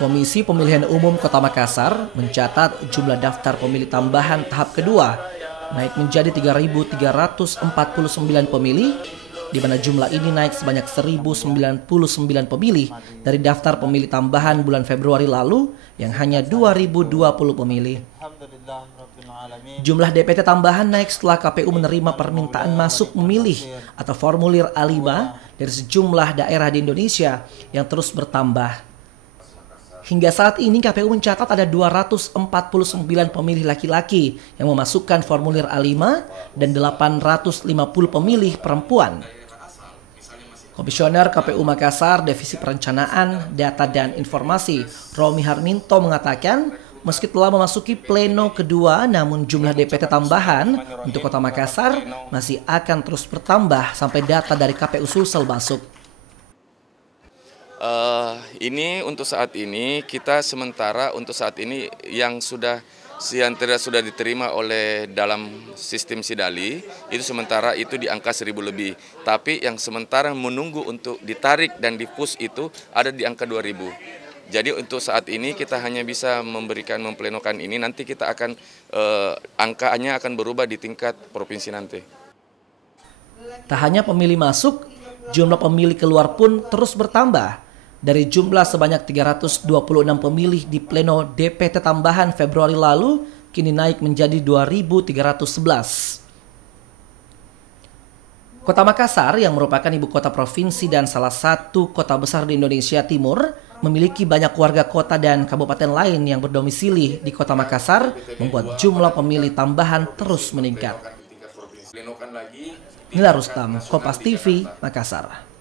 Komisi Pemilihan Umum Kota Makassar mencatat jumlah daftar pemilih tambahan tahap kedua naik menjadi 3.349 pemilih, di mana jumlah ini naik sebanyak 1.099 pemilih dari daftar pemilih tambahan bulan Februari lalu yang hanya 2.020 pemilih. Jumlah DPT tambahan naik setelah KPU menerima permintaan masuk memilih atau formulir A5 dari sejumlah daerah di Indonesia yang terus bertambah. Hingga saat ini KPU mencatat ada 249 pemilih laki-laki yang memasukkan formulir A5 dan 850 pemilih perempuan. Komisioner KPU Makassar Divisi Perencanaan, Data dan Informasi, Romi Harminto mengatakan, meski telah memasuki pleno kedua, namun jumlah DPT tambahan untuk Kota Makassar masih akan terus bertambah sampai data dari KPU Sulsel masuk. Ini untuk saat ini kita sementara untuk saat ini yang sudah diterima oleh dalam sistem Sidali itu sementara itu di angka 1.000 lebih. Tapi yang sementara menunggu untuk ditarik dan dipus itu ada di angka 2.000. Jadi untuk saat ini kita hanya bisa memplenokan ini, nanti kita akan angkanya akan berubah di tingkat provinsi nanti. Tak hanya pemilih masuk, jumlah pemilih keluar pun terus bertambah. Dari jumlah sebanyak 326 pemilih di pleno DPT tambahan Februari lalu, kini naik menjadi 2.311. Kota Makassar yang merupakan ibu kota provinsi dan salah satu kota besar di Indonesia Timur, memiliki banyak warga kota dan kabupaten lain yang berdomisili di Kota Makassar, membuat jumlah pemilih tambahan terus meningkat. Nila Rustam, Kompas TV, Makassar.